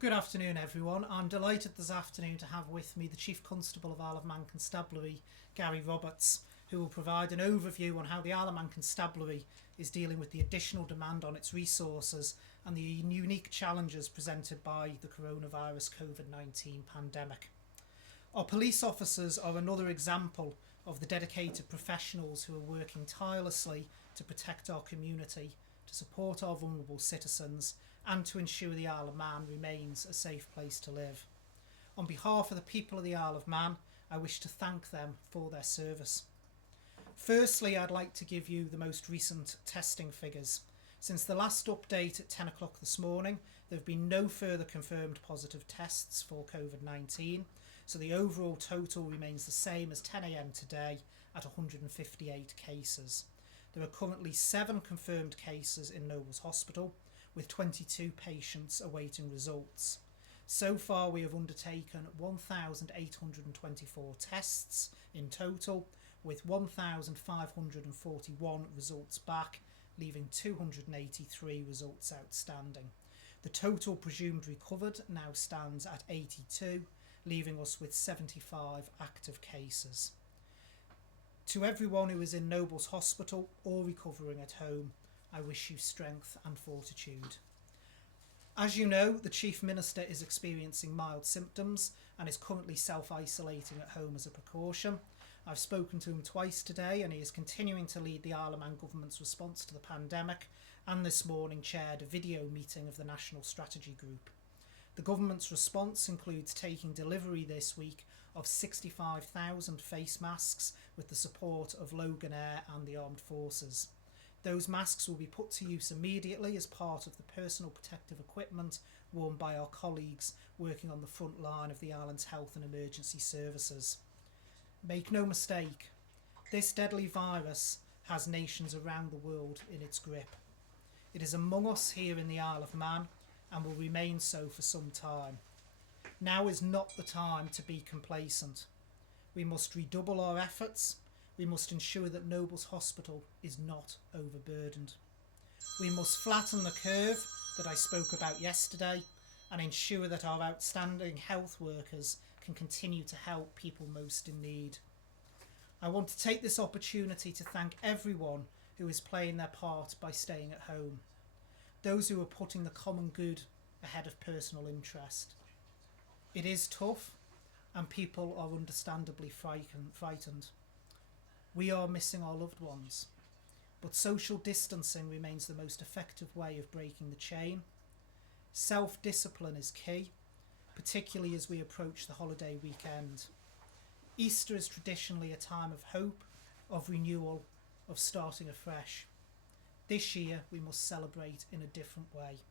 Good afternoon, everyone. I'm delighted this afternoon to have with me the Chief Constable of Isle of Man Constabulary, Gary Roberts, who will provide an overview on how the Isle of Man Constabulary is dealing with the additional demand on its resources and the unique challenges presented by the coronavirus COVID-19 pandemic. Our police officers are another example of the dedicated professionals who are working tirelessly to protect our community, to support our vulnerable citizens, and to ensure the Isle of Man remains a safe place to live. On behalf of the people of the Isle of Man, I wish to thank them for their service. Firstly, I'd like to give you the most recent testing figures. Since the last update at 10 o'clock this morning, there have been no further confirmed positive tests for COVID-19, so the overall total remains the same as 10 a.m. today at 158 cases. There are currently 7 confirmed cases in Nobles Hospital, with 22 patients awaiting results. So far we have undertaken 1,824 tests in total, with 1,541 results back, leaving 283 results outstanding. The total presumed recovered now stands at 82, leaving us with 75 active cases. To everyone who is in Nobles Hospital or recovering at home, I wish you strength and fortitude. As you know, the Chief Minister is experiencing mild symptoms and is currently self-isolating at home as a precaution. I've spoken to him twice today and he is continuing to lead the Isle of Man Government's response to the pandemic, and this morning chaired a video meeting of the National Strategy Group. The Government's response includes taking delivery this week of 65,000 face masks with the support of Loganair and the Armed Forces. Those masks will be put to use immediately as part of the personal protective equipment worn by our colleagues working on the front line of the island's health and emergency services. Make no mistake, this deadly virus has nations around the world in its grip. It is among us here in the Isle of Man and will remain so for some time. Now is not the time to be complacent. We must redouble our efforts. We must ensure that Nobles Hospital is not overburdened. We must flatten the curve that I spoke about yesterday and ensure that our outstanding health workers can continue to help people most in need. I want to take this opportunity to thank everyone who is playing their part by staying at home. Those who are putting the common good ahead of personal interest. It is tough and people are understandably frightened. We are missing our loved ones, but social distancing remains the most effective way of breaking the chain. Self-discipline is key, particularly as we approach the holiday weekend. Easter is traditionally a time of hope, of renewal, of starting afresh. This year we must celebrate in a different way.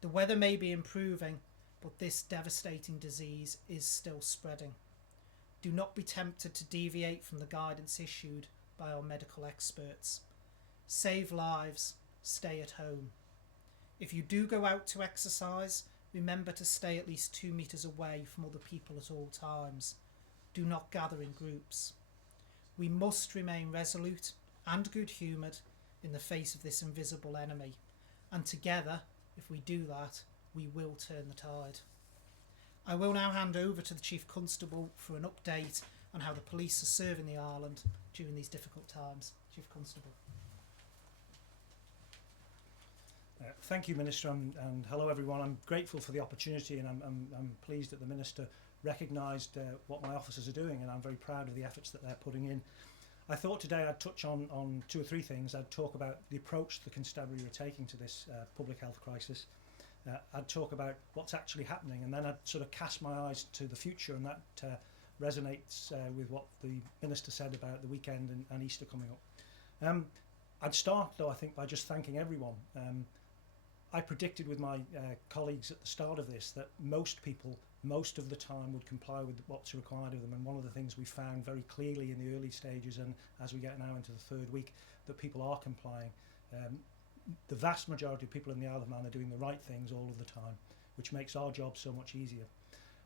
The weather may be improving, but this devastating disease is still spreading. Do not be tempted to deviate from the guidance issued by our medical experts. Save lives, stay at home. If you do go out to exercise, remember to stay at least 2 metres away from other people at all times. Do not gather in groups. We must remain resolute and good-humoured in the face of this invisible enemy, and together, if we do that, we will turn the tide. I will now hand over to the Chief Constable for an update on how the police are serving the island during these difficult times. Chief Constable. Thank you, Minister, and hello everyone. I'm grateful for the opportunity, and I'm pleased that the Minister recognised what my officers are doing, and I'm very proud of the efforts that they're putting in. I thought today I'd touch on 2 or 3 things. I'd talk about the approach the Constabulary are taking to this public health crisis. I'd talk about what's actually happening, and then I'd sort of cast my eyes to the future, and that resonates with what the Minister said about the weekend and Easter coming up. I'd start, though, I think, by just thanking everyone. I predicted with my colleagues at the start of this that most people, most of the time, would comply with what's required of them, and one of the things we found very clearly in the early stages, and as we get now into the 3rd week, that people are complying. The vast majority of people in the Isle of Man are doing the right things all of the time, which makes our job so much easier.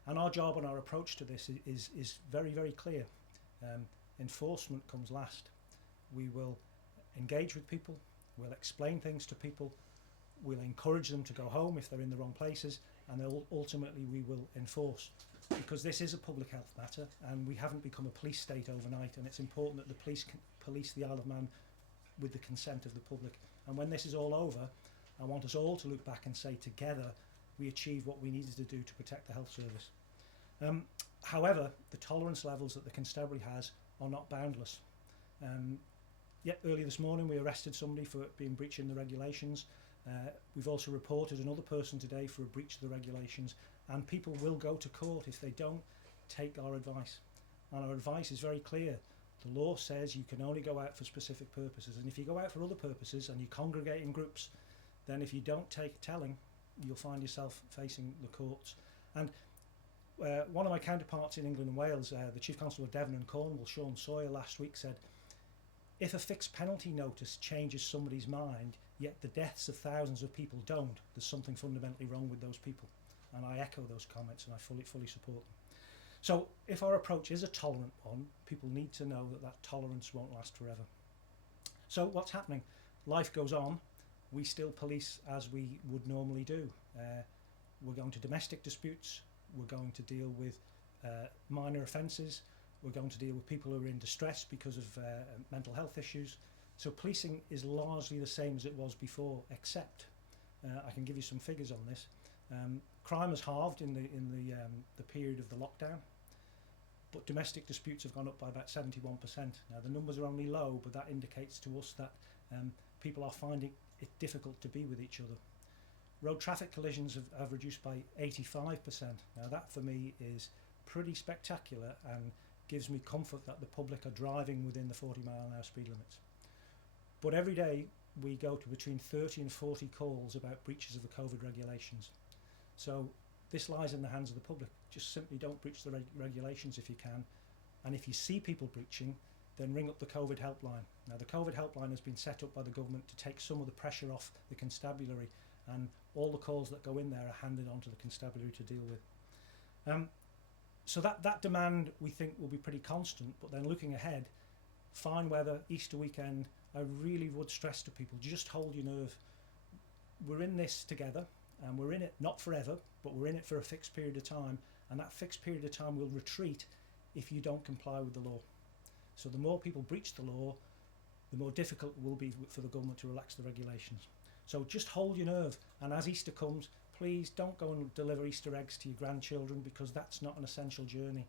And our job and our approach to this is very, very clear. Enforcement comes last. We will engage with people, we'll explain things to people, we'll encourage them to go home if they're in the wrong places, and ultimately we will enforce, because this is a public health matter and we haven't become a police state overnight, and it's important that the police can police the Isle of Man with the consent of the public. And when this is all over, I want us all to look back and say together we achieved what we needed to do to protect the health service. However, the tolerance levels that the Constabulary has are not boundless. Yet earlier this morning we arrested somebody for being breaching the regulations. We've also reported another person today for a breach of the regulations, and people will go to court if they don't take our advice. And our advice is very clear. The law says you can only go out for specific purposes, and if you go out for other purposes and you congregate in groups, then if you don't take telling, you'll find yourself facing the courts. And one of my counterparts in England and Wales, the Chief Constable of Devon and Cornwall, Sean Sawyer, last week said, if a fixed penalty notice changes somebody's mind, yet the deaths of thousands of people don't, there's something fundamentally wrong with those people. And I echo those comments, and I fully support them. So if our approach is a tolerant one, people need to know that that tolerance won't last forever. So what's happening? Life goes on. We still police as we would normally do. We're going to domestic disputes. We're going to deal with minor offences. We're going to deal with people who are in distress because of mental health issues. So policing is largely the same as it was before, except I can give you some figures on this. Crime has halved in the period of the lockdown, but domestic disputes have gone up by about 71%. Now the numbers are only low, but that indicates to us that people are finding it difficult to be with each other. Road traffic collisions have reduced by 85%. Now that for me is pretty spectacular and gives me comfort that the public are driving within the 40-mile-an-hour speed limits. But every day we go to between 30 and 40 calls about breaches of the COVID regulations. So this lies in the hands of the public. Just simply don't breach the regulations if you can. And if you see people breaching, then ring up the COVID helpline. Now the COVID helpline has been set up by the government to take some of the pressure off the Constabulary, and all the calls that go in there are handed on to the Constabulary to deal with. So that demand we think will be pretty constant, but then looking ahead, fine weather, Easter weekend, I really would stress to people, just hold your nerve. We're in this together, and we're in it not forever, but we're in it for a fixed period of time, and that fixed period of time will retreat if you don't comply with the law. So the more people breach the law, the more difficult it will be for the government to relax the regulations. So just hold your nerve, and as Easter comes, please don't go and deliver Easter eggs to your grandchildren, because that's not an essential journey.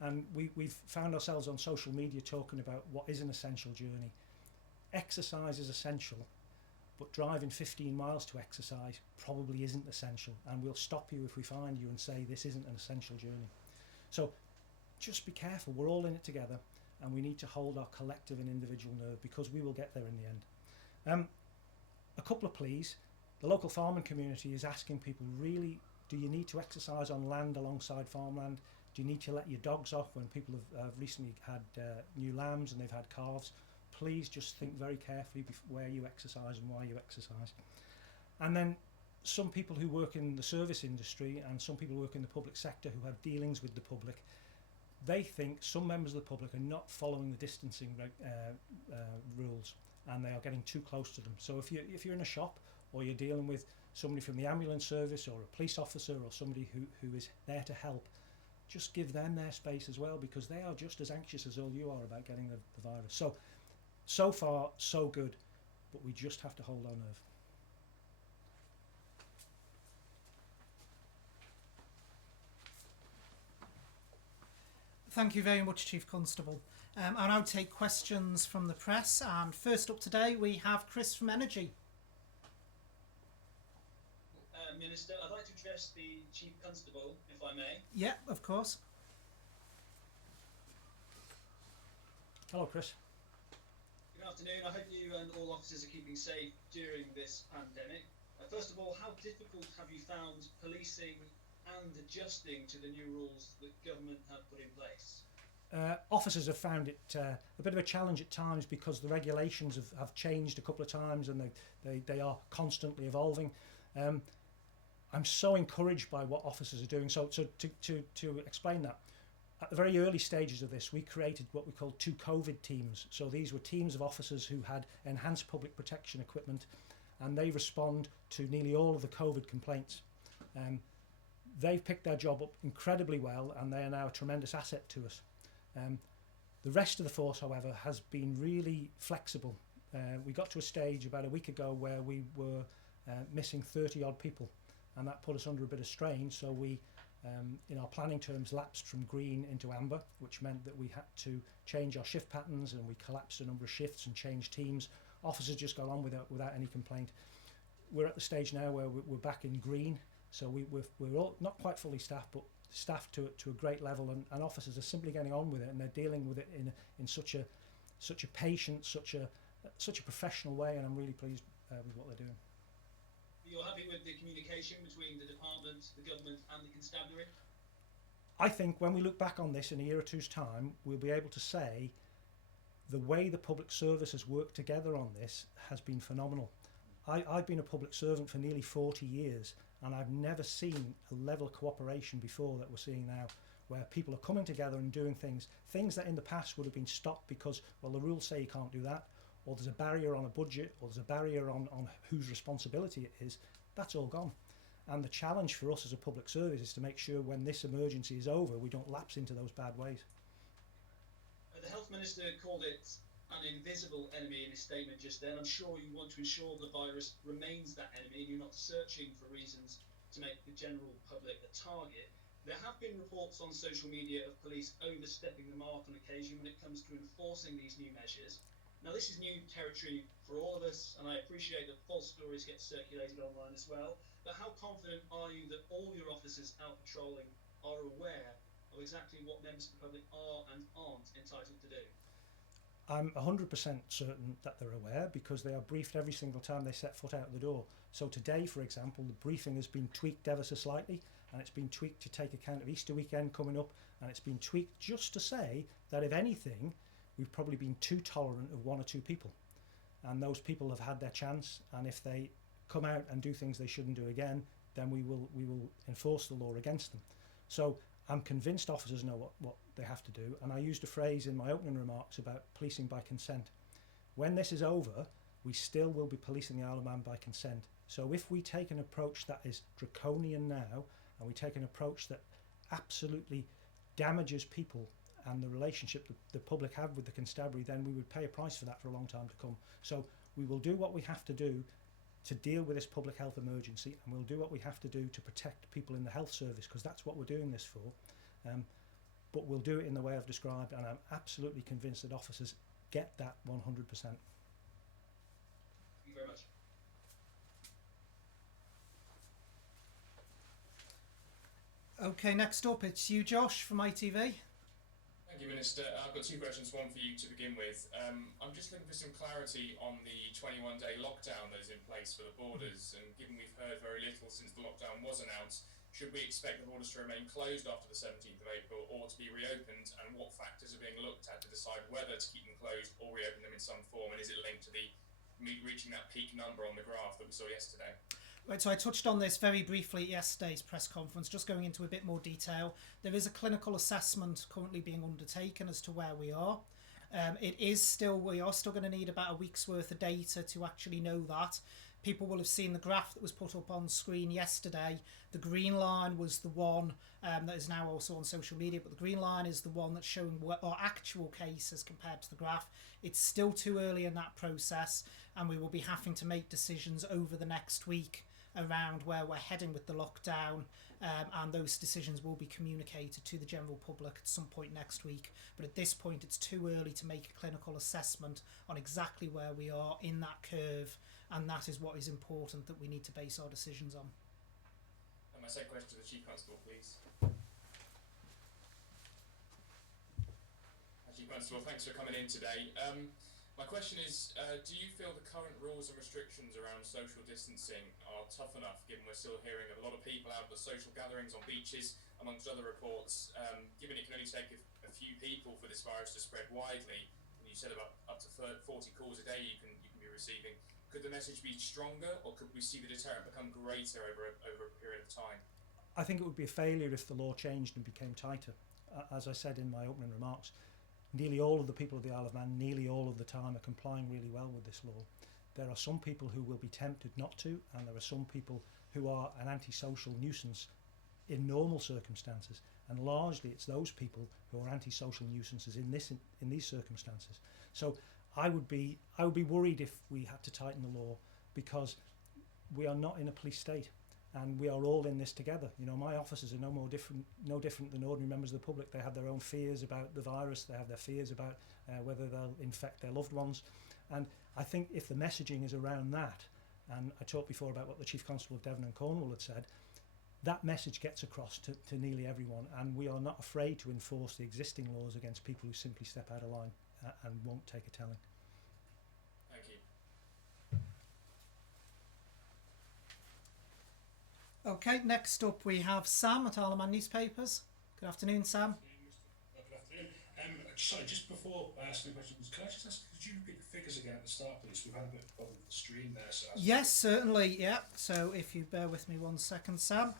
And we've found ourselves on social media talking about what is an essential journey. Exercise is essential, but driving 15 miles to exercise probably isn't essential, and we'll stop you if we find you and say this isn't an essential journey. So just be careful, we're all in it together, and we need to hold our collective and individual nerve, because we will get there in the end. A couple of pleas. The local farming community is asking people, really, do you need to exercise on land alongside farmland? Do you need to let your dogs off when people have recently had new lambs and they've had calves? Please just think very carefully where you exercise and why you exercise. And then some people who work in the service industry and some people who work in the public sector who have dealings with the public, they think some members of the public are not following the distancing rules, and they are getting too close to them. So if you're in a shop, or you're dealing with somebody from the ambulance service or a police officer or somebody who is there to help, just give them their space as well, because they are just as anxious as all you are about getting the virus. So far, so good, but we just have to hold our nerve. Thank you very much, Chief Constable. I'll now take questions from the press, and first up today we have Chris from Energy. Minister, I'd like to address the Chief Constable, if I may. Yeah, of course. Hello, Chris. Good afternoon. I hope you and all officers are keeping safe during this pandemic. First of all, how difficult have you found policing and adjusting to the new rules that government have put in place? Officers have found it a bit of a challenge at times, because the regulations have changed a couple of times, and they are constantly evolving. I'm so encouraged by what officers are doing. So to explain that, at the very early stages of this, we created what we called 2 COVID teams. So these were teams of officers who had enhanced public protection equipment, and they respond to nearly all of the COVID complaints. they've picked their job up incredibly well, and they are now a tremendous asset to us. The rest of the force, however, has been really flexible. We got to a stage about a week ago where we were missing 30 odd people, and that put us under a bit of strain. So we, in our planning terms, lapsed from green into amber, which meant that we had to change our shift patterns, and we collapsed a number of shifts and changed teams. Officers just got on without any complaint. We're at the stage now where we're back in green, so we're all not quite fully staffed, but staffed to a great level, and officers are simply getting on with it, and they're dealing with it in such a patient, such a professional way, and I'm really pleased with what they're doing. You're happy with the communication between the department, the government, and the Constabulary? I think when we look back on this in a year or two's time, we'll be able to say the way the public service has worked together on this has been phenomenal. I've been a public servant for nearly 40 years, and I've never seen a level of cooperation before that we're seeing now, where people are coming together and doing things that in the past would have been stopped because, well, the rules say you can't do that, or there's a barrier on a budget, or there's a barrier on whose responsibility it is. That's all gone. And the challenge for us as a public service is to make sure when this emergency is over, we don't lapse into those bad ways. The Health Minister called it an invisible enemy in his statement just then. I'm sure you want to ensure the virus remains that enemy and you're not searching for reasons to make the general public a target. There have been reports on social media of police overstepping the mark on occasion when it comes to enforcing these new measures. Now, this is new territory for all of us, and I appreciate that false stories get circulated online as well, but how confident are you that all your officers out patrolling are aware of exactly what members of the public are and aren't entitled to do? I'm 100% certain that they're aware, because they are briefed every single time they set foot out the door. So today, for example, the briefing has been tweaked ever so slightly, and it's been tweaked to take account of Easter weekend coming up, and it's been tweaked just to say that if anything, we've probably been too tolerant of one or two people, and those people have had their chance, and if they come out and do things they shouldn't do again, then we will enforce the law against them. So I'm convinced officers know what they have to do, and I used a phrase in my opening remarks about policing by consent. When this is over, we still will be policing the Isle of Man by consent. So if we take an approach that is draconian now, and we take an approach that absolutely damages people and the relationship the public have with the Constabulary, then we would pay a price for that for a long time to come. So we will do what we have to do to deal with this public health emergency, and we'll do what we have to do to protect people in the health service, because that's what we're doing this for. But we'll do it in the way I've described, and I'm absolutely convinced that officers get that 100%. Thank you very much. Okay, next up it's you, Josh, from ITV. Thank you, Minister. I've got two questions, one for you to begin with. I'm just looking for some clarity on the 21-day lockdown that is in place for the borders, and given we've heard very little since the lockdown was announced, should we expect the borders to remain closed after the 17th of April or to be reopened, and what factors are being looked at to decide whether to keep them closed or reopen them in some form, and is it linked to the reaching that peak number on the graph that we saw yesterday? Right, so I touched on this very briefly at yesterday's press conference, just going into a bit more detail. There is a clinical assessment currently being undertaken as to where we are. We are still going to need about a week's worth of data to actually know that. People will have seen the graph that was put up on screen yesterday. The green line was the one that is now also on social media, but the green line is the one that's showing what our actual cases compared to the graph. It's still too early in that process, and we will be having to make decisions over the next week around where we're heading with the lockdown, and those decisions will be communicated to the general public at some point next week. But at this point, it's too early to make a clinical assessment on exactly where we are in that curve, and that is what is important that we need to base our decisions on. And my second question to the Chief Constable, please. Chief Constable, thanks for coming in today. My question is, do you feel the current rules and restrictions around social distancing are tough enough, given we're still hearing of a lot of people out at social gatherings on beaches, amongst other reports, given it can only take a few people for this virus to spread widely, and you said about up to 40 calls a day you can be receiving, could the message be stronger, or could we see the deterrent become greater over a period of time? I think it would be a failure if the law changed and became tighter. As I said in my opening remarks, nearly all of the people of the Isle of Man, nearly all of the time, are complying really well with this law. There are some people who will be tempted not to, and there are some people who are an antisocial nuisance in normal circumstances, and largely it's those people who are antisocial nuisances in these circumstances. So I would be worried if we had to tighten the law, because we are not in a police state, and we are all in this together. You know, my officers are no different than ordinary members of the public. They have their own fears about the virus. They have their fears about whether they'll infect their loved ones. And I think if the messaging is around that, and I talked before about what the Chief Constable of Devon and Cornwall had said, that message gets across to nearly everyone, and we are not afraid to enforce the existing laws against people who simply step out of line and won't take a telling. Thank you. Okay, next up we have Sam at Isle of Man Newspapers. Good afternoon, Sam. Good afternoon. Sorry, just before asking questions, can I just ask, could you repeat the figures again at the start, please? We've had a bit of a problem with the stream there. So Yes, certainly, yeah. So if you bear with me 1 second, Sam.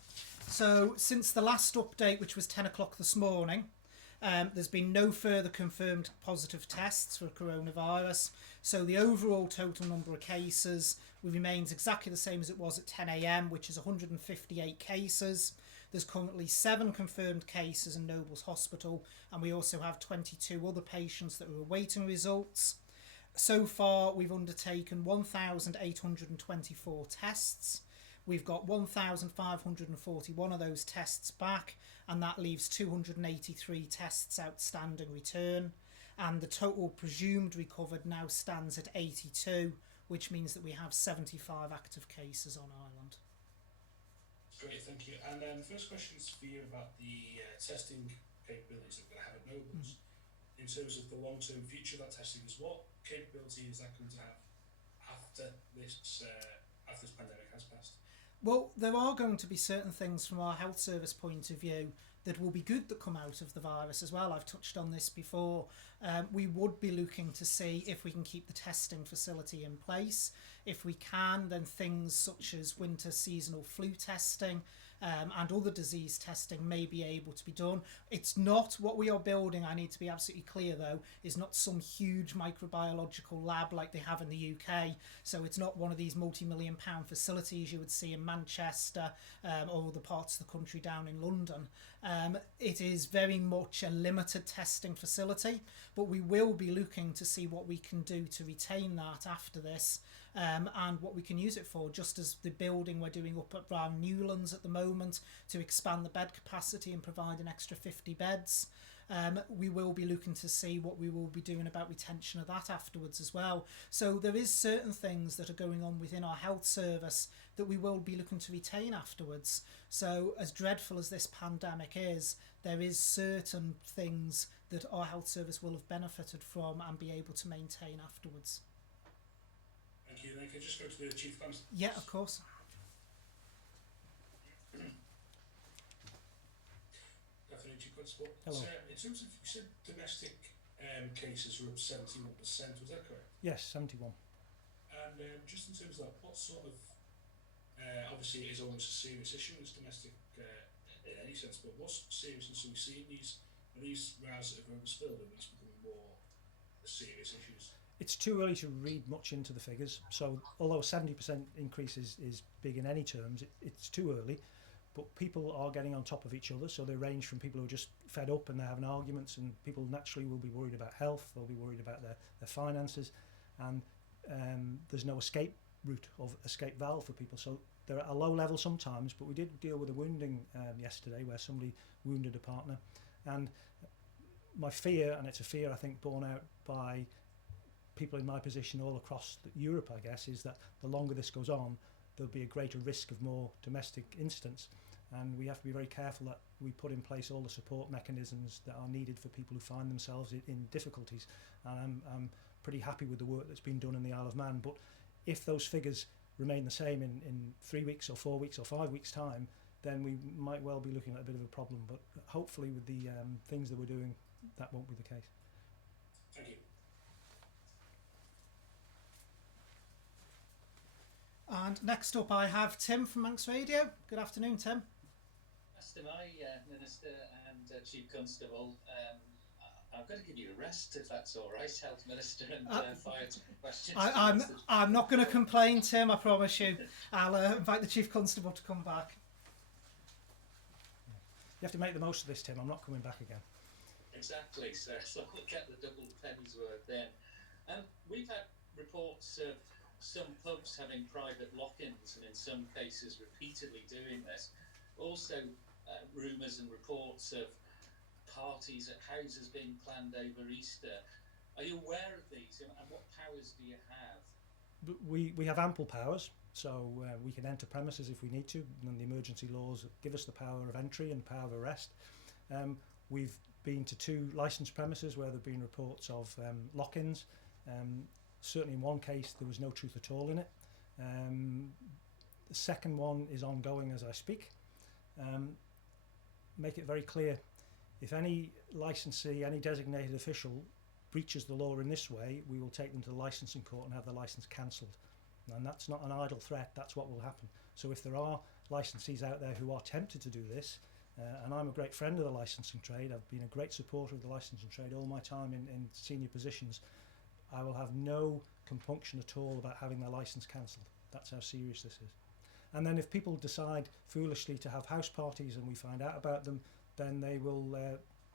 So since the last update, which was 10 o'clock this morning, there's been no further confirmed positive tests for coronavirus. So the overall total number of cases remains exactly the same as it was at 10 a.m, which is 158 cases. There's currently 7 confirmed cases in Nobles Hospital, and we also have 22 other patients that are awaiting results. So far, we've undertaken 1,824 tests. We've got 1,541 of those tests back, and that leaves 283 tests outstanding return. And the total presumed recovered now stands at 82, which means that we have 75 active cases on Ireland. great, thank you. And the first question is for you about the testing capabilities that we're going to have at Nobles. In terms of the long-term future of that testing, what capability is that going to have after this pandemic has passed? Well, there are going to be certain things from our health service point of view that will be good that come out of the virus as well. I've touched on this before. We would be looking to see if we can keep the testing facility in place. If we can, then things such as winter seasonal flu testing and other disease testing may be able to be done. It's not what we are building, I need to be absolutely clear though, is not some huge microbiological lab like they have in the UK. So it's not one of these multi-million-pound facilities you would see in Manchester or other parts of the country down in London. It is very much a limited testing facility, but we will be looking to see what we can do to retain that after this. And what we can use it for, just as the building we're doing up at Brown Newlands at the moment to expand the bed capacity and provide an extra 50 beds. We will be looking to see what we will be doing about retention of that afterwards as well. So there is certain things that are going on within our health service that we will be looking to retain afterwards. So as dreadful as this pandemic is, there is certain things that our health service will have benefited from and be able to maintain afterwards. Thank you. Then can I just go to the Chief Constable? Yeah, of course. Good afternoon, Chief Constable. Hello. So, in terms of, you said domestic cases were up 71%, was that correct? Yes, 71. And just in terms of that, what sort of, obviously it is almost a serious issue, it's domestic in any sense, but what seriousness are we seeing these rows that have overspilled, and it's becoming more serious issues? It's too early to read much into the figures. So although 70% increase is big in any terms, it's too early. But people are getting on top of each other. So they range from people who are just fed up and they're having arguments, and people naturally will be worried about health. They'll be worried about their finances. And there's no escape route or escape valve for people. So they're at a low level sometimes, but we did deal with a wounding yesterday where somebody wounded a partner. And my fear, and it's a fear I think borne out by people in my position all across Europe, I guess, is that the longer this goes on, there'll be a greater risk of more domestic incidents. And we have to be very careful that we put in place all the support mechanisms that are needed for people who find themselves in difficulties. And I'm pretty happy with the work that's been done in the Isle of Man. But if those figures remain the same in 3 weeks or 4 weeks or 5 weeks' time, then we might well be looking at a bit of a problem. But hopefully with the things that we're doing, that won't be the case. Thank you. And next up I have Tim from Manx Radio. Good afternoon, Tim. Yes, to my Minister and Chief Constable. I'm going to give you a rest if that's all right, Health Minister, and fire two questions. I'm not going to complain, Tim, I promise you. I'll invite the Chief Constable to come back. You have to make the most of this, Tim. I'm not coming back again. Exactly, sir. So we'll get the double pennies worth then. We've had reports of some pubs having private lock-ins and in some cases repeatedly doing this. Also rumours and reports of parties at houses being planned over Easter. Are you aware of these and what powers do you have? We have ample powers, so we can enter premises if we need to, and the emergency laws give us the power of entry and power of arrest. We've been to 2 licensed premises where there have been reports of lock-ins. Certainly in one case there was no truth at all in it. The second one is ongoing as I speak. Make it very clear, if any licensee, any designated official breaches the law in this way, we will take them to the licensing court and have the licence cancelled. And that's not an idle threat, that's what will happen. So if there are licensees out there who are tempted to do this, and I'm a great friend of the licensing trade, I've been a great supporter of the licensing trade all my time in senior positions, I will have no compunction at all about having their licence cancelled. That's how serious this is. And then if people decide foolishly to have house parties and we find out about them, then they will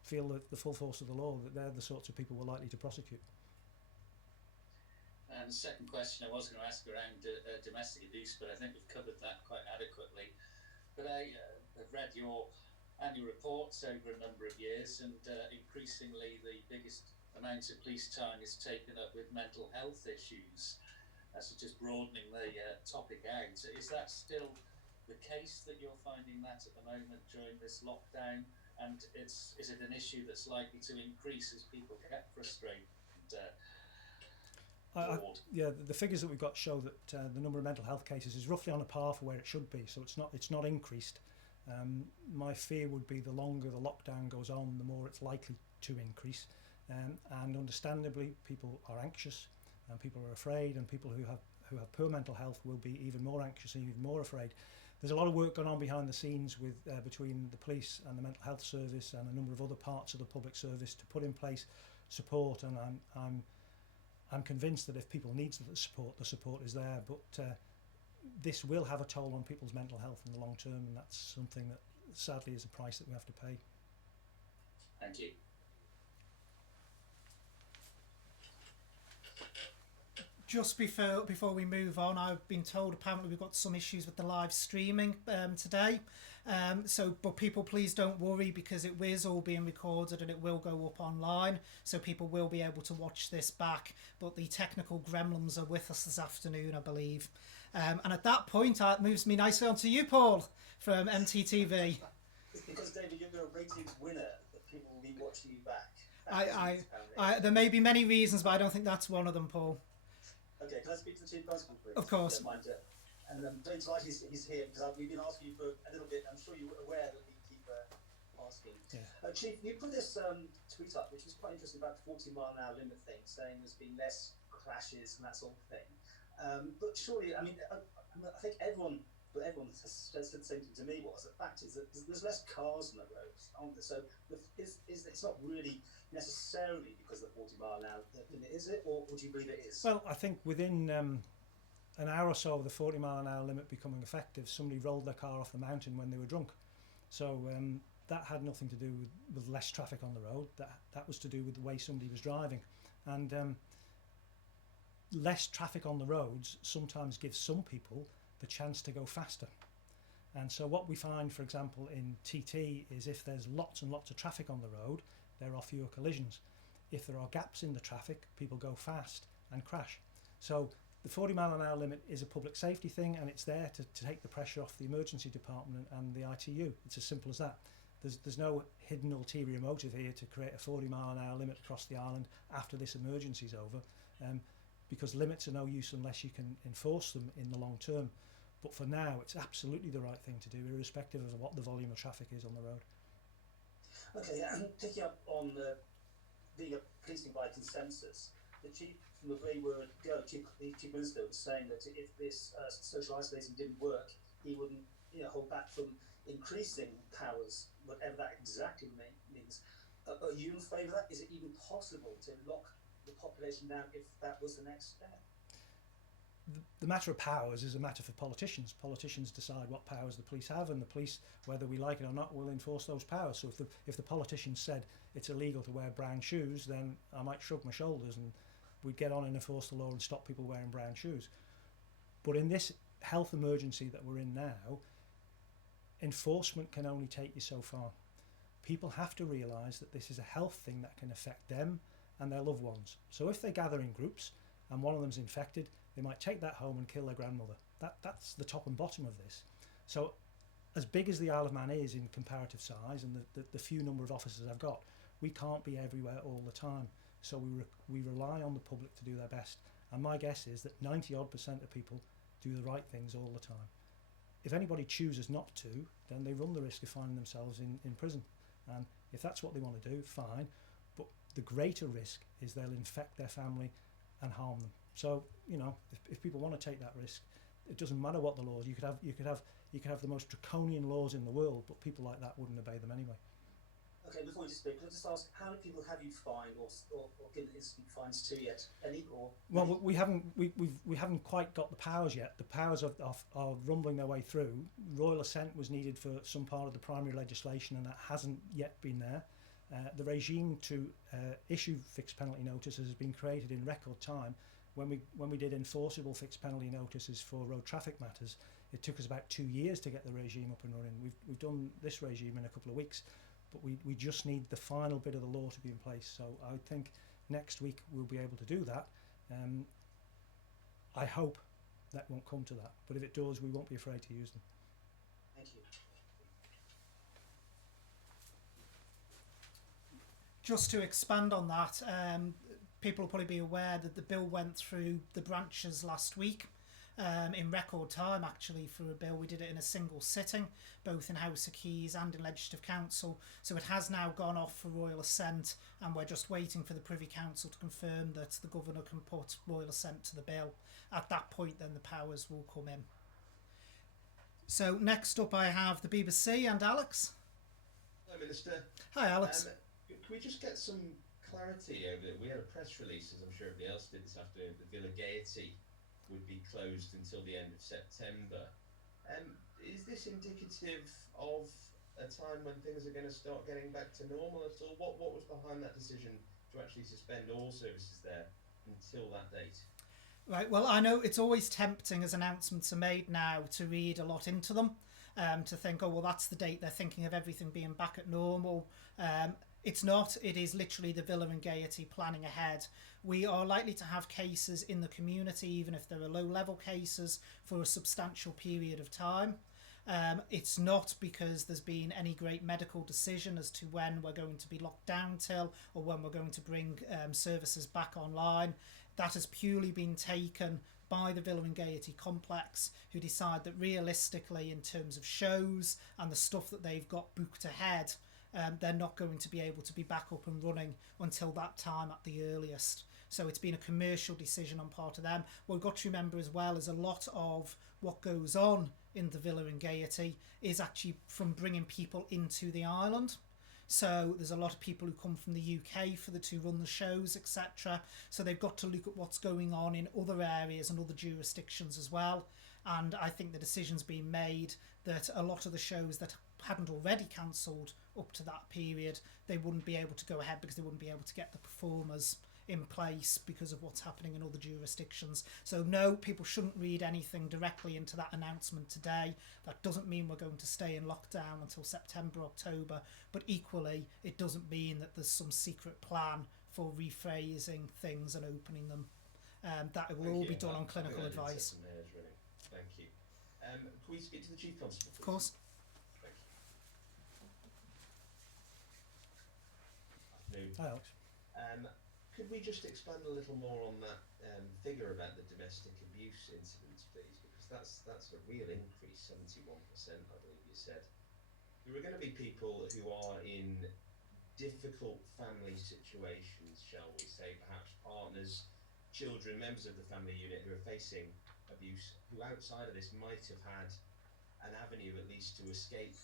feel the full force of the law, that they're the sorts of people we're likely to prosecute. And the second question I was going to ask around domestic abuse, but I think we've covered that quite adequately. But I have read your annual reports over a number of years, and increasingly the biggest amount of police time is taken up with mental health issues. So just broadening the topic out, is that still the case that you're finding that at the moment during this lockdown? And is it an issue that's likely to increase as people get frustrated? Yeah, the figures that we've got show that the number of mental health cases is roughly on a par for where it should be, so it's not increased. My fear would be the longer the lockdown goes on, the more it's likely to increase, and understandably people are anxious and people are afraid, and people who have poor mental health will be even more anxious and even more afraid. There's a lot of work going on behind the scenes with between the police and the mental health service and a number of other parts of the public service to put in place support, and I'm convinced that if people need the support is there, but this will have a toll on people's mental health in the long term, and that's something that sadly is a price that we have to pay. Thank you. Just before we move on, I've been told apparently we've got some issues with the live streaming today. But people, please don't worry, because it is all being recorded and it will go up online, so people will be able to watch this back. But the technical gremlins are with us this afternoon, I believe. And at that point, it moves me nicely on to you, Paul, from MTTV. It's because, David, you're a ratings winner that people will be watching you back. There may be many reasons, but I don't think that's one of them, Paul. Okay, can I speak to the Chief Constable, please? Of course. And David's right, he's here, because we've been asking you for a little bit. I'm sure you're aware that we keep asking. Yeah. Chief, you put this tweet up, which was quite interesting, about the 40-mile-an-hour limit thing, saying there's been less crashes and that sort of thing. But surely, I think everyone has said the same thing to me. The fact is that there's less cars on the roads, aren't there? So it's not really necessarily because of the 40-mile-an-hour limit, is it? Or do you believe it is? Well, I think within an hour or so of the 40-mile-an-hour limit becoming effective, somebody rolled their car off the mountain when they were drunk. So that had nothing to do with less traffic on the road. That was to do with the way somebody was driving. And less traffic on the roads sometimes gives some people the chance to go faster. And so what we find, for example, in TT is if there's lots and lots of traffic on the road, there are fewer collisions. If there are gaps in the traffic, people go fast and crash. So the 40-mile-an-hour limit is a public safety thing, and it's there to take the pressure off the emergency department and the ITU. It's as simple as that. There's no hidden ulterior motive here to create a 40-mile-an-hour limit across the island after this emergency is over, because limits are no use unless you can enforce them in the long term. But for now, it's absolutely the right thing to do, irrespective of what the volume of traffic is on the road. Okay, and picking up on being a policing by consensus, the Chief, from the very word go, the Chief Minister was saying that if this social isolating didn't work, he wouldn't hold back from increasing powers, whatever that exactly means. Are you in favour of that? Is it even possible to lock the population down if that was the next step? the matter of powers is a matter for politicians. Politicians decide what powers the police have, and the police, whether we like it or not, will enforce those powers. So if the politicians said it's illegal to wear brown shoes, then I might shrug my shoulders and we'd get on and enforce the law and stop people wearing brown shoes. But in this health emergency that we're in now, enforcement can only take you so far. People have to realise that this is a health thing that can affect them and their loved ones. So if they gather in groups and one of them's infected, they might take that home and kill their grandmother. That's the top and bottom of this. So as big as the Isle of Man is in comparative size and the few number of officers I've got, we can't be everywhere all the time. So we rely on the public to do their best. And my guess is that 90% of people do the right things all the time. If anybody chooses not to, then they run the risk of finding themselves in prison. And if that's what they want to do, fine. But the greater risk is they'll infect their family and harm them. So, you know, if people want to take that risk, it doesn't matter what the laws. You could have the most draconian laws in the world, but people like that wouldn't obey them anyway. Okay, before you just speak, can I just ask, how many people have you fined or given instant fines to yet? Any or? Well, we haven't quite got the powers yet. The powers are rumbling their way through. Royal assent was needed for some part of the primary legislation, and that hasn't yet been there. The regime to issue fixed penalty notices has been created in record time. When we did enforceable fixed penalty notices for road traffic matters, it took us about 2 years to get the regime up and running. We've done this regime in a couple of weeks, but we just need the final bit of the law to be in place. So I think next week we'll be able to do that. I hope that won't come to that, but if it does, we won't be afraid to use them. Thank you. Just to expand on that, people will probably be aware that the bill went through the branches last week in record time, actually, for a bill. We did it in a single sitting, both in House of Keys and in Legislative Council. So it has now gone off for royal assent, and we're just waiting for the Privy Council to confirm that the governor can put royal assent to the bill. At that point, then the powers will come in. So next up I have the BBC and Alex. Hello, Minister. Hi, Alex. Can we just get some clarity over it? We had a press release, as I'm sure everybody else did this afternoon, that Villa Gaiety would be closed until the end of September. Is this indicative of a time when things are going to start getting back to normal at all? What was behind that decision to actually suspend all services there until that date? Right, well, I know it's always tempting as announcements are made now to read a lot into them, to think, oh, well, that's the date they're thinking of everything being back at normal. It's not. It is literally the Villa and Gaiety planning ahead. We are likely to have cases in the community, even if there are low-level cases, for a substantial period of time. It's not because there's been any great medical decision as to when we're going to be locked down till, or when we're going to bring services back online. That has purely been taken by the Villa and Gaiety complex, who decide that realistically, in terms of shows and the stuff that they've got booked ahead, they're not going to be able to be back up and running until that time at the earliest. So it's been a commercial decision on part of them. What we've got to remember as well is a lot of what goes on in the Villa and Gaiety is actually from bringing people into the island. So there's a lot of people who come from the UK to run the shows, etc. So they've got to look at what's going on in other areas and other jurisdictions as well. And I think the decision's been made that a lot of the shows that hadn't already cancelled up to that period, they wouldn't be able to go ahead because they wouldn't be able to get the performers in place because of what's happening in other jurisdictions. So no, people shouldn't read anything directly into that announcement today. That doesn't mean we're going to stay in lockdown until September, October, but equally it doesn't mean that there's some secret plan for rephrasing things and opening them. That will all be done on clinical advice. Thank you. Can we speak to the Chief Constable, please? Of course. Thank you. Hi, Alex. Could we just expand a little more on that figure about the domestic abuse incidents, please? Because that's a real increase, 71%, I believe you said. There are going to be people who are in difficult family situations, shall we say, perhaps partners, children, members of the family unit who are facing abuse, who outside of this might have had an avenue at least to escape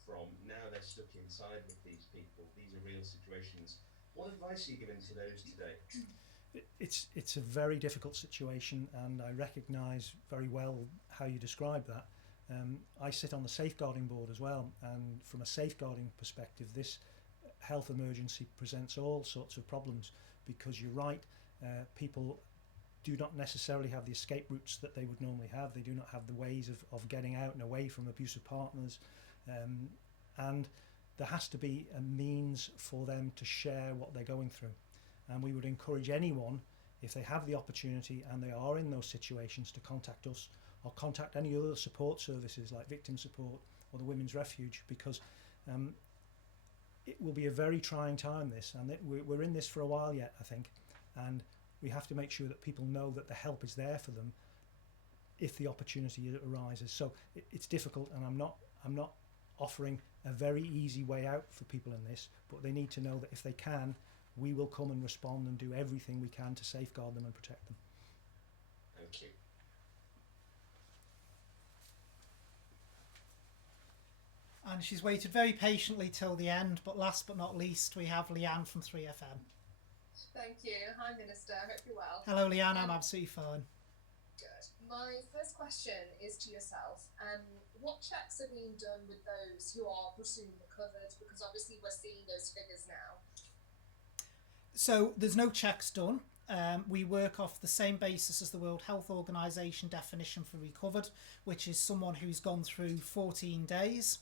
from. Now they're stuck inside with these people. These are real situations. What advice are you giving to those today? it's a very difficult situation, and I recognise very well how you describe that. I sit on the safeguarding board as well, and from a safeguarding perspective, this health emergency presents all sorts of problems, because you're right, people do not necessarily have the escape routes that they would normally have. They do not have the ways of getting out and away from abusive partners, and there has to be a means for them to share what they're going through. And we would encourage anyone, if they have the opportunity and they are in those situations, to contact us or contact any other support services like Victim Support or the Women's Refuge, because it will be a very trying time, this, and we're in this for a while yet, I think, and we have to make sure that people know that the help is there for them if the opportunity arises. So it's difficult, and I'm not offering a very easy way out for people in this, but they need to know that if they can, we will come and respond and do everything we can to safeguard them and protect them. Thank you. And she's waited very patiently till the end, but last but not least, we have Leanne from 3FM. Thank you. Hi, Minister. Hope you're well. Hello, Leanne. I'm absolutely fine. Good. My first question is to yourself. What checks are being done with those who are presumed recovered? Because obviously we're seeing those figures now. So there's no checks done. We work off the same basis as the World Health Organization definition for recovered, which is someone who's gone through 14 days.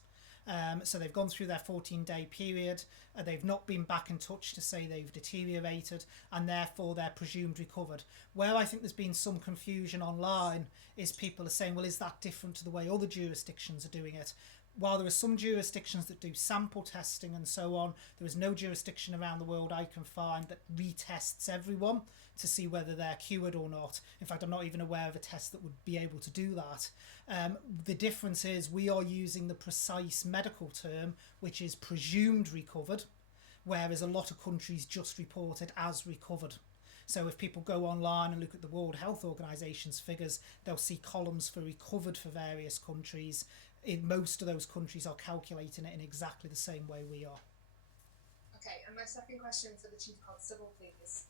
So they've gone through their 14-day period, they've not been back in touch to say they've deteriorated, and therefore they're presumed recovered. Where I think there's been some confusion online is people are saying, well, is that different to the way other jurisdictions are doing it? While there are some jurisdictions that do sample testing and so on, there is no jurisdiction around the world I can find that retests everyone to see whether they're cured or not. In fact, I'm not even aware of a test that would be able to do that. The difference is we are using the precise medical term, which is presumed recovered, whereas a lot of countries just report it as recovered. So if people go online and look at the World Health Organization's figures, they'll see columns for recovered for various countries. In most of those countries are calculating it in exactly the same way we are. Okay, and my second question for the Chief Constable, please.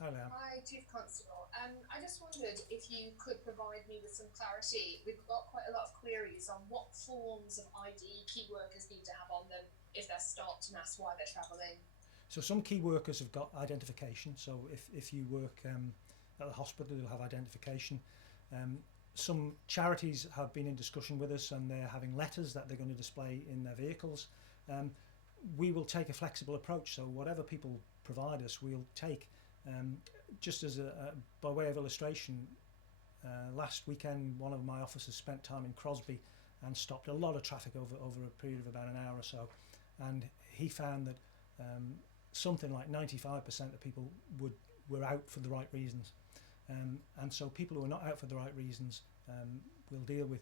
Hi, Leanne. Hi, Chief Constable. I just wondered if you could provide me with some clarity. We've got quite a lot of queries on what forms of ID key workers need to have on them if they're stopped and asked why they're travelling. So some key workers have got identification. So if you work at the hospital, you'll have identification. Some charities have been in discussion with us, and they're having letters that they're going to display in their vehicles. We will take a flexible approach, so whatever people provide us, we'll take. Just as by way of illustration, last weekend one of my officers spent time in Crosby and stopped a lot of traffic over a period of about an hour or so, and he found that something like 95% of people were out for the right reasons. And so people who are not out for the right reasons, we'll deal with.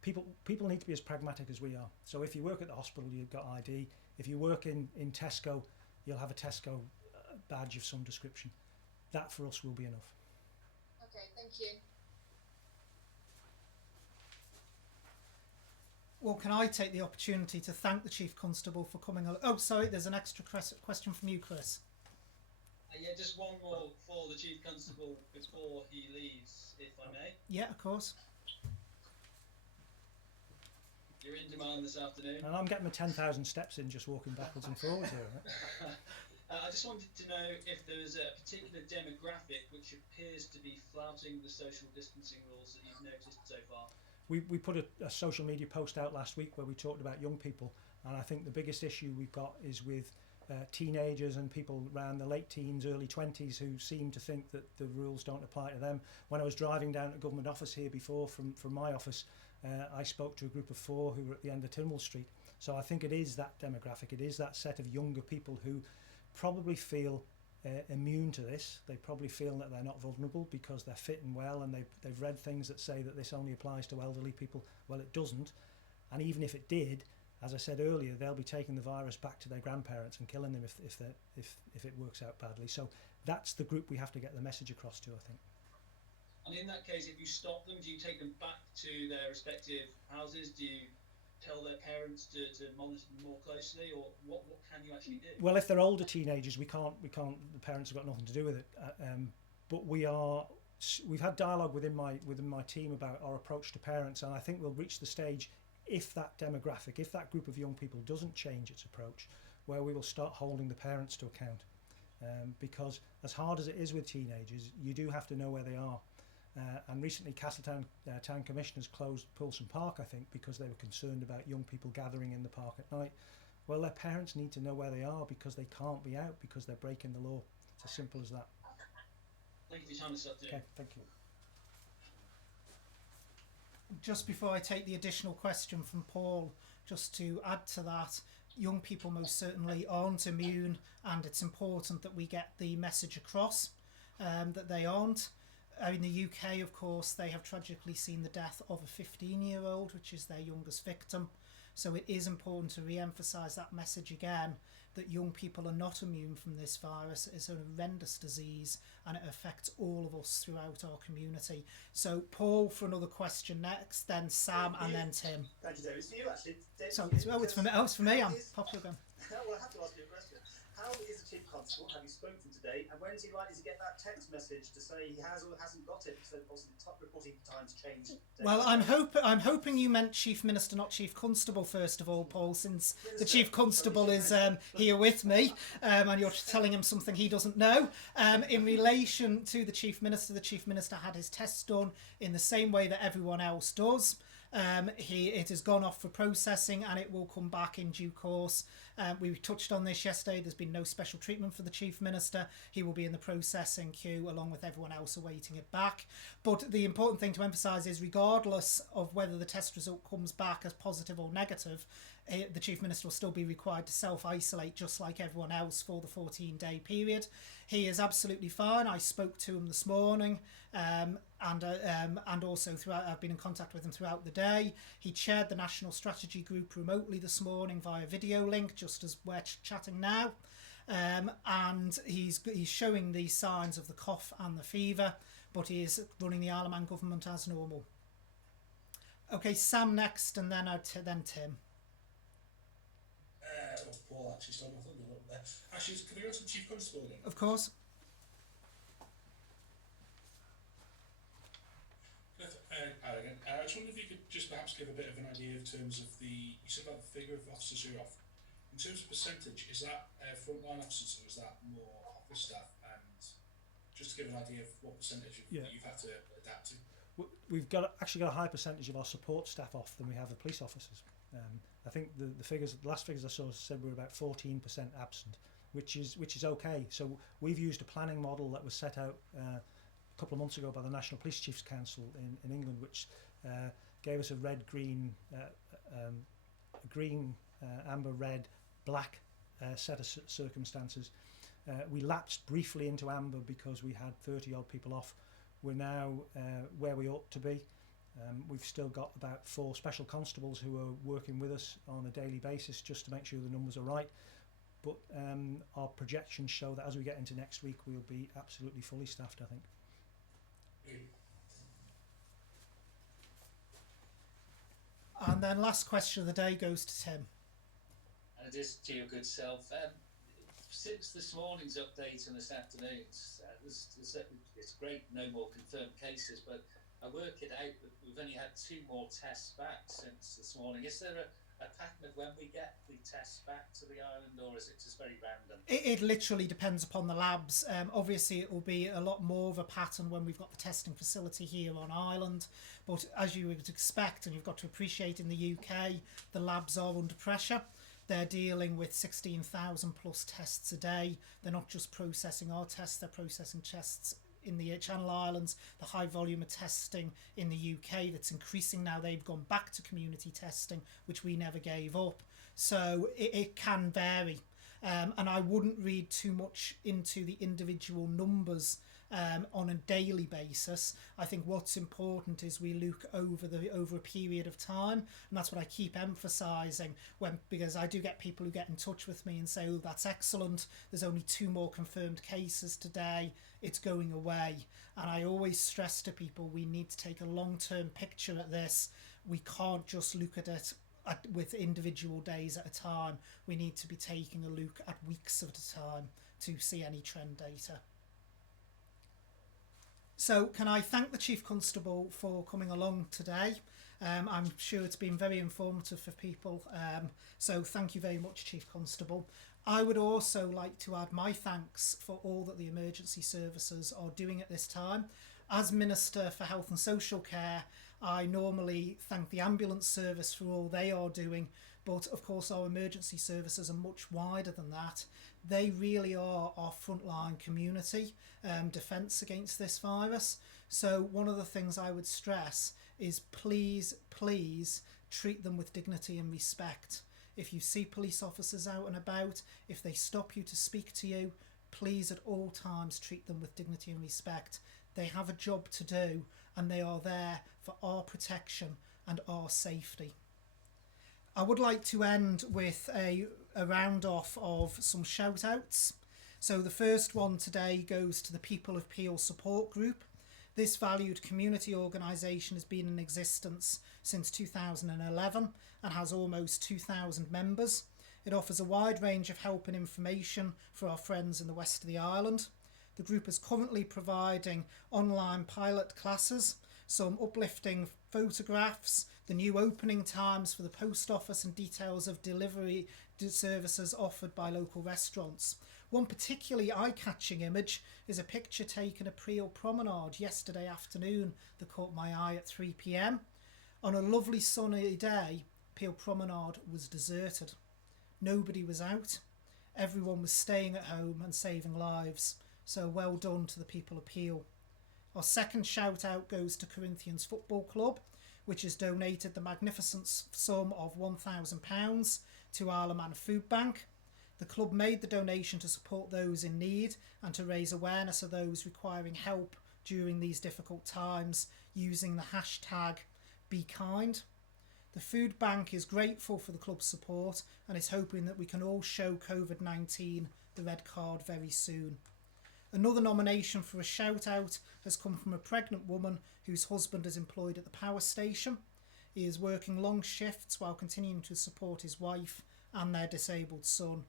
People need to be as pragmatic as we are. So if you work at the hospital, you've got ID. If you work in Tesco, you'll have a Tesco badge of some description. That for us will be enough. Okay, thank you. Well, can I take the opportunity to thank the Chief Constable for coming on? Oh, sorry, there's an extra question from you, Chris. Yeah, just one more for the Chief Constable before he leaves, if I may. Yeah, of course. You're in demand this afternoon. And I'm getting my 10,000 steps in just walking backwards and forwards here. Right? I just wanted to know if there was a particular demographic which appears to be flouting the social distancing rules that you've noticed so far. We put a social media post out last week where we talked about young people, and I think the biggest issue we've got is with teenagers and people around the late teens, early 20s who seem to think that the rules don't apply to them. When I was driving down to Government Office here before from my office, I spoke to a group of 4 who were at the end of Tynwell Street. So I think it is that demographic, it is that set of younger people who probably feel immune to this. They probably feel that they're not vulnerable because they're fit and well, and they've read things that say that this only applies to elderly people. Well, it doesn't, and even if it did, as I said earlier, they'll be taking the virus back to their grandparents and killing them if it works out badly. So that's the group we have to get the message across to, I think. And in that case, if you stop them, do you take them back to their respective houses? Do you tell their parents to monitor them more closely, or what can you actually do? Well, if they're older teenagers, we can't. The parents have got nothing to do with it. But we've had dialogue within my team about our approach to parents, and I think we'll reach the stage, if that demographic, if that group of young people doesn't change its approach, where we will start holding the parents to account. Because as hard as it is with teenagers, you do have to know where they are. And recently Castletown Town Commissioners closed Poulson Park, I think, because they were concerned about young people gathering in the park at night. Well, their parents need to know where they are, because they can't be out because they're breaking the law. It's as simple as that. Thank you for your time this afternoon. Okay, thank you. Just before I take the additional question from Paul, just to add to that, young people most certainly aren't immune, and it's important that we get the message across that they aren't. In the UK, of course, they have tragically seen the death of a 15-year-old, which is their youngest victim. So it is important to re-emphasise that message again, that young people are not immune from this virus. It's a horrendous disease, and it affects all of us throughout our community. So Paul for another question next, then Sam, and then Tim. Thank you, David. It's for you, actually. David, So it's for me. Oh, it's for me. I'm popular again. Well, I have to ask you a question. How is the Chief Constable? Have you spoken to him today? And when is he likely to get that text message to say he has or hasn't got it? So obviously the reporting times changed. Well, I'm hoping you meant Chief Minister, not Chief Constable, first of all, Paul, since the Chief Constable is here with me, and you're telling him something he doesn't know. In relation to the Chief Minister had his tests done in the same way that everyone else does. It has gone off for processing, and it will come back in due course. We touched on this yesterday. There's been no special treatment for the Chief Minister. He will be in the processing queue along with everyone else awaiting it back. But the important thing to emphasise is, regardless of whether the test result comes back as positive or negative, the Chief Minister will still be required to self-isolate just like everyone else for the 14-day period. He is absolutely fine. I spoke to him this morning, and also I've been in contact with him throughout the day. He chaired the National Strategy Group remotely this morning via video link, just as we're chatting now, and he's showing the signs of the cough and the fever, but he is running the Isle of Man government as normal. Okay, Sam next, and then Tim. Paul actually stole my thunder a little bit. Actually, can I go to the Chief Constable again? Of course. I just wonder if you could just perhaps give a bit of an idea in terms of you said about the figure of officers who are off. In terms of percentage, is that frontline officers, or is that more office staff? And just to give an idea of what percentage you've had to adapt to. We've actually got a higher percentage of our support staff off than we have the police officers. I think the last figures I saw said we're about 14% absent, which is okay. So we've used a planning model that was set out a couple of months ago by the National Police Chiefs Council in England, which gave us a red, green, amber, red, black set of circumstances. We lapsed briefly into amber because we had 30 odd people off. We're now where we ought to be. We've still got about 4 special constables who are working with us on a daily basis just to make sure the numbers are right. But our projections show that as we get into next week, we'll be absolutely fully staffed, I think. And then last question of the day goes to Tim. And it is to your good self. Since this morning's update and this afternoon's, it's great, no more confirmed cases, but I work it out that we've only had 2 more tests back since this morning. Is there a pattern of when we get the tests back to the island, or is it just very random? It literally depends upon the labs. Obviously, it will be a lot more of a pattern when we've got the testing facility here on island. But as you would expect, and you've got to appreciate, in the UK, the labs are under pressure. They're dealing with 16,000 plus tests a day. They're not just processing our tests, they're processing tests in the Channel Islands, the high volume of testing in the UK that's increasing now. They've gone back to community testing, which we never gave up. So it can vary. And I wouldn't read too much into the individual numbers on a daily basis. I think what's important is we look over a period of time, and that's what I keep emphasising, because I do get people who get in touch with me and say, oh, that's excellent, there's only 2 more confirmed cases today, it's going away. And I always stress to people, we need to take a long-term picture at this. We can't just look at it with individual days at a time. We need to be taking a look at weeks at a time to see any trend data. So can I thank the Chief Constable for coming along today? I'm sure it's been very informative for people, so thank you very much, Chief Constable. I would also like to add my thanks for all that the emergency services are doing at this time. As Minister for Health and Social Care, I normally thank the ambulance service for all they are doing, but of course our emergency services are much wider than that. They really are our frontline community defence against this virus. So one of the things I would stress is please treat them with dignity and respect. If you see police officers out and about, if they stop you to speak to you, please at all times treat them with dignity and respect. They have a job to do and they are there for our protection and our safety. I would like to end with a round off of some shout outs. So the first one today goes to the People of Peel Support Group. This valued community organisation has been in existence since 2011 and has almost 2,000 members. It offers a wide range of help and information for our friends in the west of the island. The group is currently providing online pilot classes, some uplifting photographs, the new opening times for the post office and details of delivery services offered by local restaurants. One particularly eye-catching image is a picture taken at Peel Promenade yesterday afternoon that caught my eye at 3 p.m. On a lovely sunny day, Peel Promenade was deserted. Nobody was out. Everyone was staying at home and saving lives. So well done to the people of Peel. Our second shout out goes to Corinthians Football Club, which has donated the magnificent sum of £1,000 to Isle of Man Food Bank. The club made the donation to support those in need and to raise awareness of those requiring help during these difficult times using the hashtag #BeKind. The food bank is grateful for the club's support and is hoping that we can all show COVID-19 the red card very soon. Another nomination for a shout out has come from a pregnant woman whose husband is employed at the power station. He is working long shifts while continuing to support his wife and their disabled son.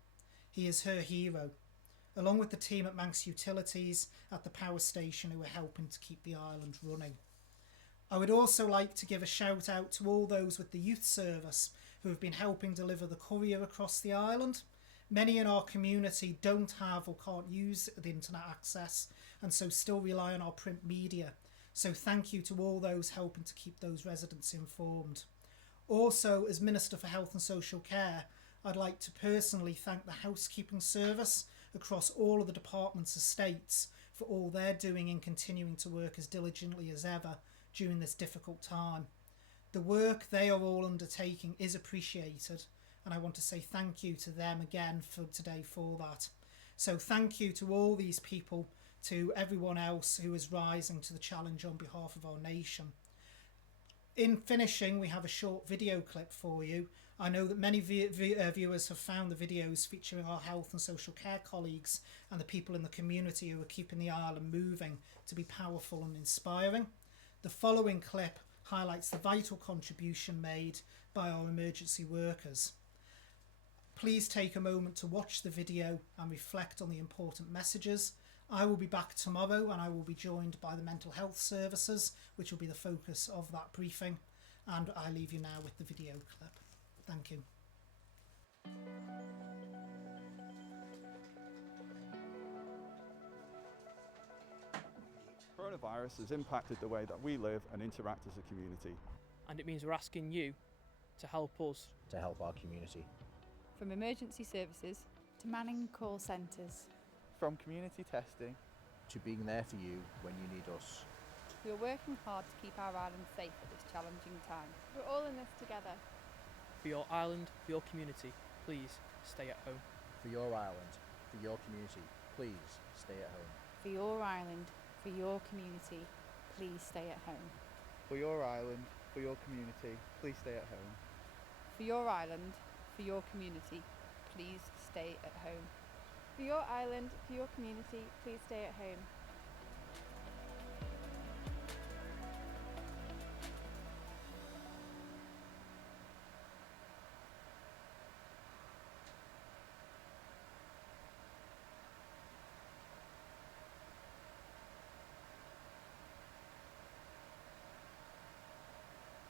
He is her hero, along with the team at Manx Utilities at the power station who are helping to keep the island running. I would also like to give a shout out to all those with the youth service who have been helping deliver the courier across the island. Many in our community don't have or can't use the internet access and so still rely on our print media. So thank you to all those helping to keep those residents informed. Also, as Minister for Health and Social Care, I'd like to personally thank the housekeeping service across all of the department's estates for all they're doing in continuing to work as diligently as ever during this difficult time. The work they are all undertaking is appreciated, and I want to say thank you to them again for today for that. So thank you to all these people, to everyone else who is rising to the challenge on behalf of our nation. In finishing, we have a short video clip for you. I know that many viewers have found the videos featuring our health and social care colleagues and the people in the community who are keeping the island moving to be powerful and inspiring. The following clip highlights the vital contribution made by our emergency workers. Please take a moment to watch the video and reflect on the important messages. I will be back tomorrow and I will be joined by the mental health services, which will be the focus of that briefing. And I leave you now with the video clip. Thank you. Coronavirus has impacted the way that we live and interact as a community. And it means we're asking you to help us. To help our community. From emergency services to manning call centres. From community testing to being there for you when you need us. We are working hard to keep our island safe at this challenging time. We're all in this together. For your island, for your community, please stay at home. For your island, for your community, please stay at home. For your island, for your community, please stay at home. For your island, for your community, please stay at home. For your island, for your community, please stay at home. For your island, for your community, please stay at home.